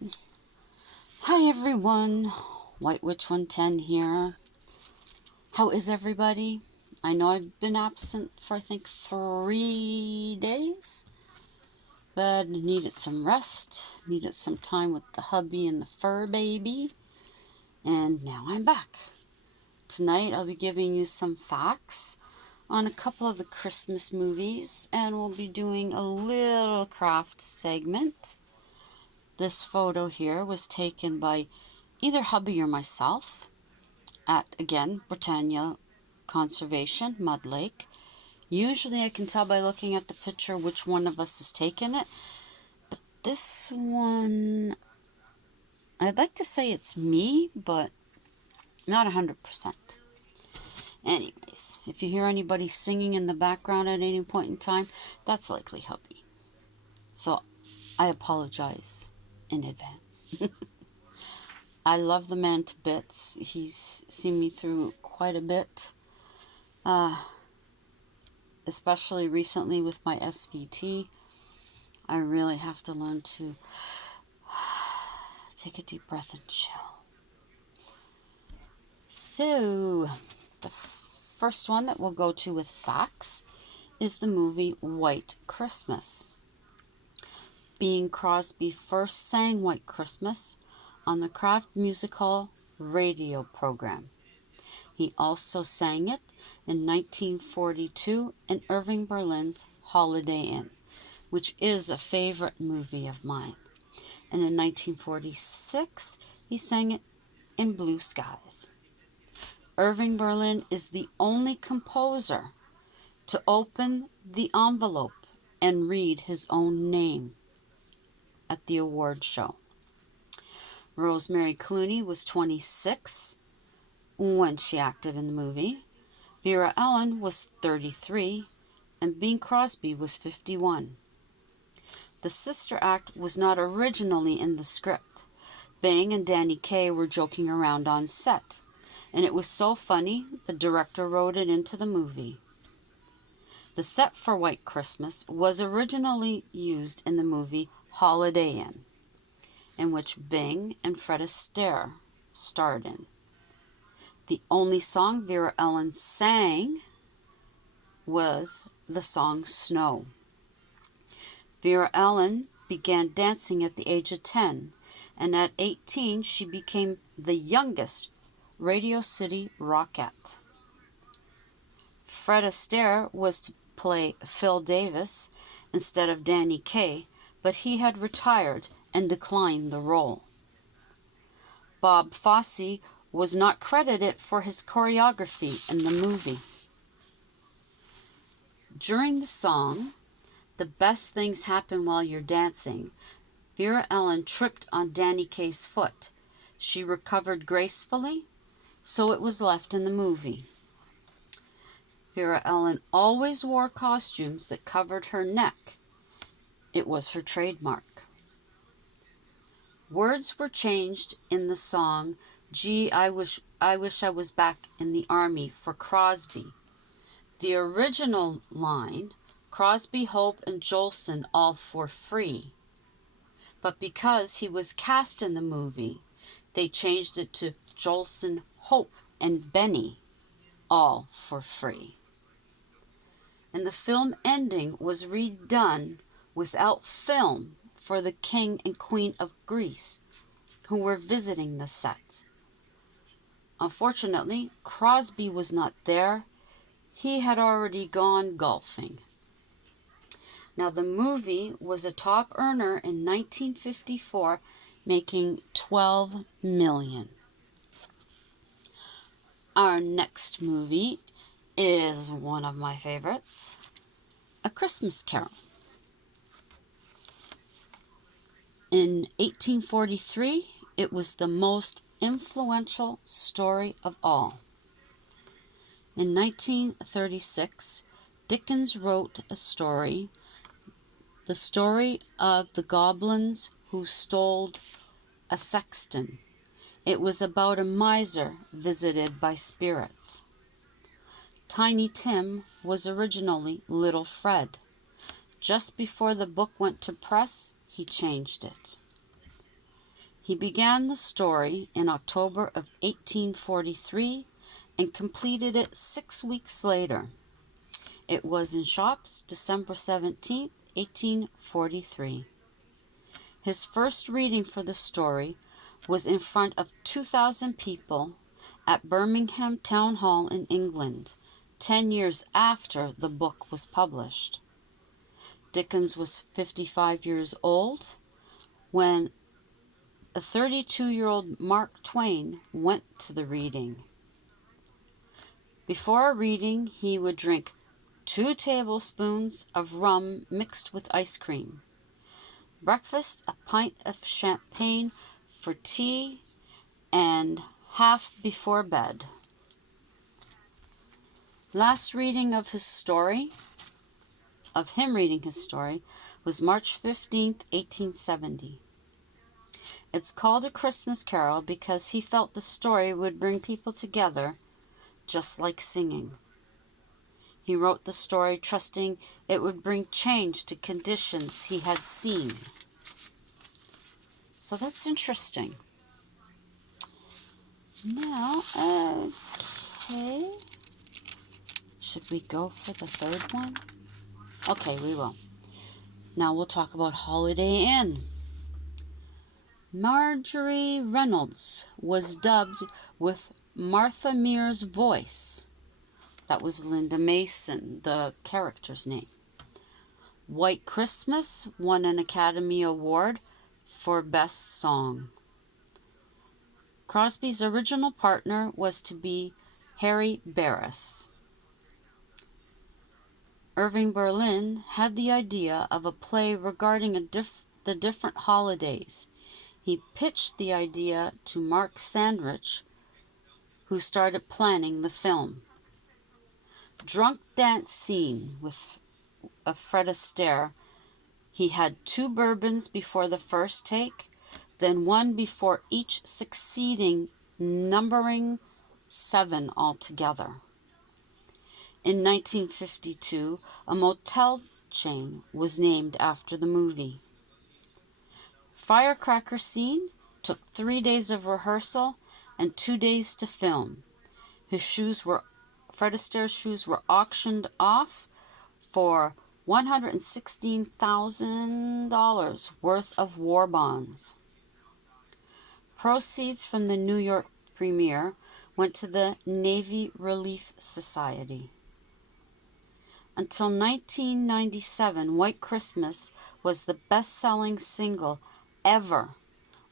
Hi everyone, White Witch 110 here. How is everybody? I know I've been absent for I think 3 days, but needed some rest, needed some time with the hubby and the fur baby, and now I'm back. Tonight I'll be giving you some facts on a couple of the Christmas movies, and we'll be doing a little craft segment. This photo here was taken by either hubby or myself at, again, Britannia Conservation, Mud Lake. Usually I can tell by looking at the picture which one of us has taken it, but this one, I'd like to say it's me, but not 100%. Anyways, if you hear anybody singing in the background at any point in time, that's likely hubby. So I apologize in advance. I love the man to bits. He's seen me through quite a bit, especially recently with my SVT. I really have to learn to take a deep breath and chill. So, the first one that we'll go to with facts is the movie White Christmas. Bing Crosby first sang White Christmas on the Kraft Musical radio program. He also sang it in 1942 in Irving Berlin's Holiday Inn, which is a favorite movie of mine. And in 1946, he sang it in Blue Skies. Irving Berlin is the only composer to open the envelope and read his own name at the award show. Rosemary Clooney was 26 when she acted in the movie. Vera Ellen was 33, and Bing Crosby was 51. The sister act was not originally in the script. Bing and Danny Kaye were joking around on set, and it was so funny the director wrote it into the movie. The set for White Christmas was originally used in the movie Holiday Inn, in which Bing and Fred Astaire starred in. The only song Vera Ellen sang was the song Snow. Vera Ellen began dancing at the age of 10, and at 18 she became the youngest Radio City Rockette. Fred Astaire was to play Phil Davis instead of Danny Kaye, but he had retired and declined the role. Bob Fosse was not credited for his choreography in the movie. During the song, "The Best Things Happen While You're Dancing," Vera Ellen tripped on Danny Kaye's foot. She recovered gracefully, so it was left in the movie. Vera Ellen always wore costumes that covered her neck. It was her trademark. Words were changed in the song "Gee, I wish I was back in the army" for Crosby. The original line, "Crosby, Hope, and Jolson all for free." But because he was cast in the movie, they changed it to Jolson, Hope, and Benny all for free. And the film ending was redone without film for the King and Queen of Greece, who were visiting the set. Unfortunately, Crosby was not there. He had already gone golfing. Now, the movie was a top earner in 1954, making $12 million. Our next movie is one of my favorites, A Christmas Carol. In 1843, it was the most influential story of all. In 1936, Dickens wrote a story, the story of the goblins who stole a sexton. It was about a miser visited by spirits. Tiny Tim was originally Little Fred. Just before the book went to press, he changed it. He began the story in October of 1843 and completed it 6 weeks later. It was in shops December 17, 1843. His first reading for the story was in front of 2,000 people at Birmingham Town Hall in England, 10 years after the book was published. Dickens was 55 years old when a 32-year-old Mark Twain went to the reading. Before a reading, he would drink 2 tablespoons of rum mixed with ice cream. Breakfast, a pint of champagne for tea, and half before bed. Last reading of him reading his story, was March 15th, 1870. It's called A Christmas Carol because he felt the story would bring people together, just like singing. He wrote the story trusting it would bring change to conditions he had seen. So that's interesting. Now, okay. Should we go for the third one? Okay, we will. Now we'll talk about Holiday Inn. Marjorie Reynolds was dubbed with Martha Mear's voice. That was Linda Mason, the character's name. White Christmas won an Academy Award for Best Song. Crosby's original partner was to be Harry Barris. Irving Berlin had the idea of a play regarding the different holidays. He pitched the idea to Mark Sandrich, who started planning the film. Drunk dance scene with Fred Astaire. He had 2 bourbons before the first take, then 1 before each succeeding, numbering 7 altogether. In 1952, a motel chain was named after the movie. Firecracker scene took 3 days of rehearsal and 2 days to film. Fred Astaire's shoes were auctioned off for $116,000 worth of war bonds. Proceeds from the New York premiere went to the Navy Relief Society. Until 1997, White Christmas was the best-selling single ever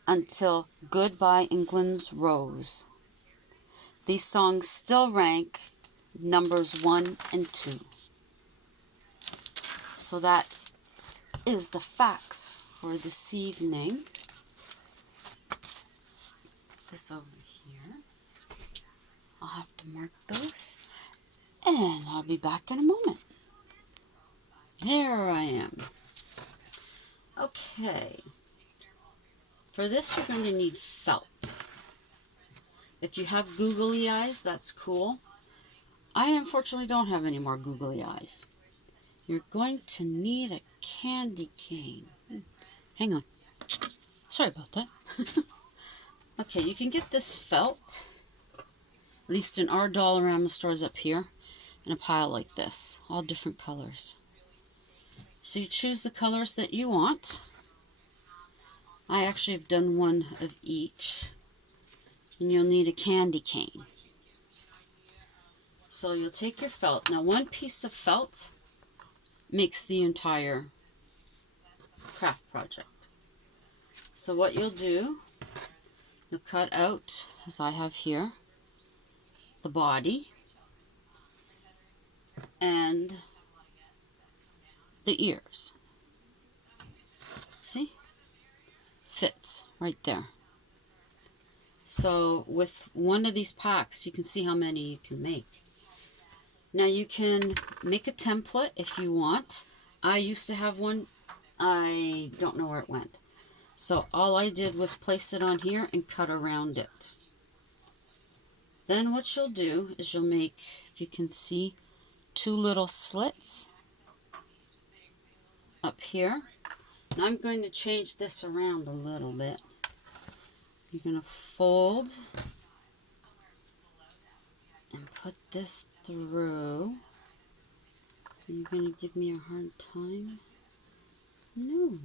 until Goodbye England's Rose. These songs still rank numbers 1 and 2. So that is the facts for this evening. Put this over here. I'll have to mark those. And I'll be back in a moment. Here I am. Okay. For this, you're going to need felt. If you have googly eyes, that's cool. I unfortunately don't have any more googly eyes. You're going to need a candy cane. Hang on. Sorry about that. Okay, you can get this felt, at least in our Dollarama stores up here, in a pile like this, all different colors. So you choose the colors that you want. I actually have done one of each. And you'll need a candy cane. So you'll take your felt. Now, 1 piece of felt makes the entire craft project. So what you'll do, you'll cut out, as I have here, the body and the ears. See? Fits right there. So with one of these packs, you can see how many you can make. Now you can make a template if you want. I used to have one. I don't know where it went. So all I did was place it on here and cut around it. Then what you'll do is you'll make, if you can see, 2 little slits up here. And I'm going to change this around a little bit You're going to fold and put this through. Are you going to give me a hard time? No.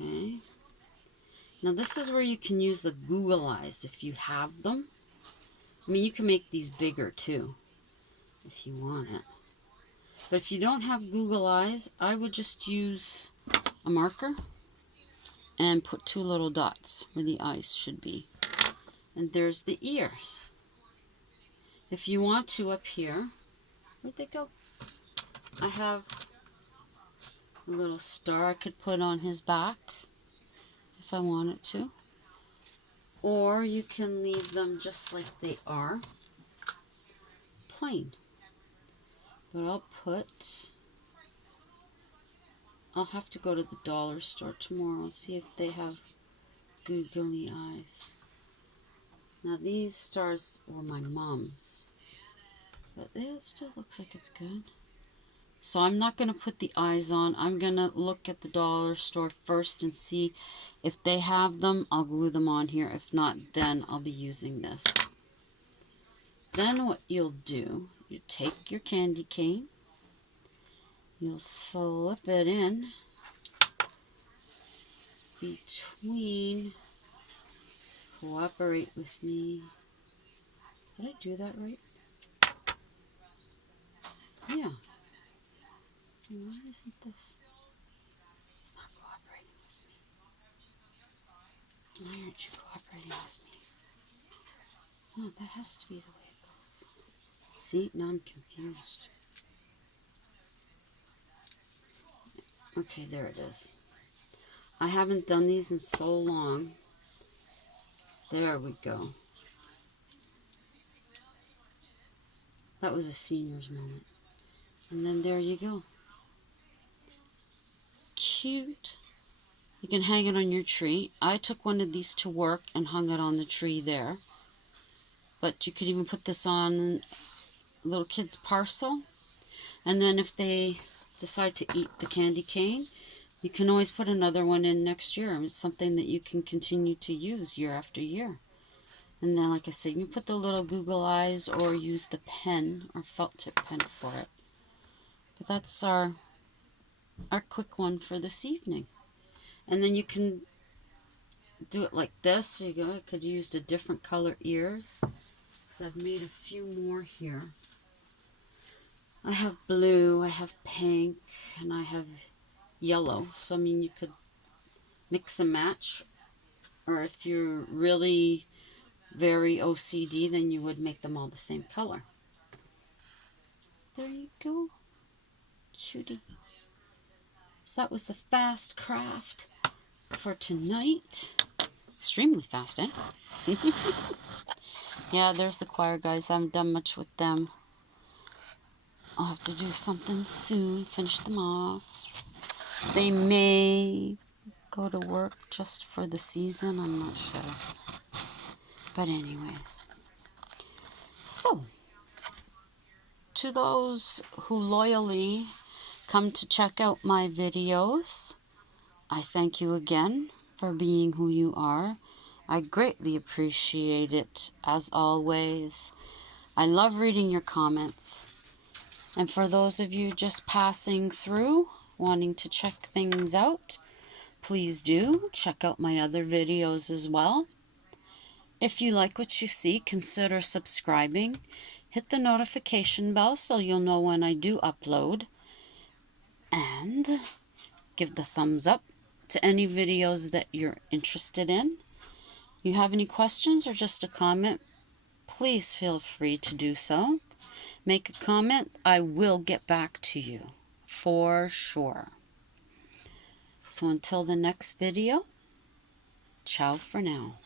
Okay. Now this is where you can use the Google Eyes if you have them. I mean, you can make these bigger too if you want it. But if you don't have Google Eyes, I would just use a marker and put 2 little dots where the eyes should be. And there's the ears. If you want to, up here, where'd they go? I have a little star I could put on his back if I wanted to. Or you can leave them just like they are, plain. But I'll have to go to the dollar store tomorrow and see if they have googly eyes. Now these stars were my mom's, but it still looks like it's good. So I'm not going to put the eyes on. I'm going to look at the dollar store first and see if they have them. I'll glue them on here. If not, then I'll be using this. Then what you'll do, you take your candy cane, you'll slip it in between, cooperate with me. Did I do that right? Yeah. Why isn't this? It's not cooperating with me. Why aren't you cooperating with me? Oh, that has to be the way it goes. See, now I'm confused. Okay, there it is. I haven't done these in so long. There we go. That was a senior's moment. And then there you go. Cute. You can hang it on your tree. I took one of these to work and hung it on the tree there. But you could even put this on a little kid's parcel. And then if they decide to eat the candy cane, you can always put another one in next year. It's something that you can continue to use year after year. And then, like I said, you can put the little Google Eyes or use the pen or felt tip pen for it. But that's our quick one for this evening. And then you can do it like this. You go. I could use a different color ears because I've made a few more here. I have blue, I have pink, and I have yellow. So I mean, you could mix and match, or if you're really very OCD, then you would make them all the same color. There you go, cutie. So that was the fast craft for tonight. Extremely fast, eh? Yeah, there's the choir guys. I haven't done much with them. I'll have to do something soon, finish them off. They may go to work just for the season, I'm not sure. But anyways. So, to those who loyally come to check out my videos, I thank you again for being who you are. I greatly appreciate it, as always. I love reading your comments. And for those of you just passing through, wanting to check things out, please do check out my other videos as well. If you like what you see, consider subscribing. Hit the notification bell so you'll know when I do upload. And give the thumbs up to any videos that you're interested in. You have any questions or just a comment, please feel free to do so. Make a comment, I will get back to you, for sure. So until the next video, ciao for now.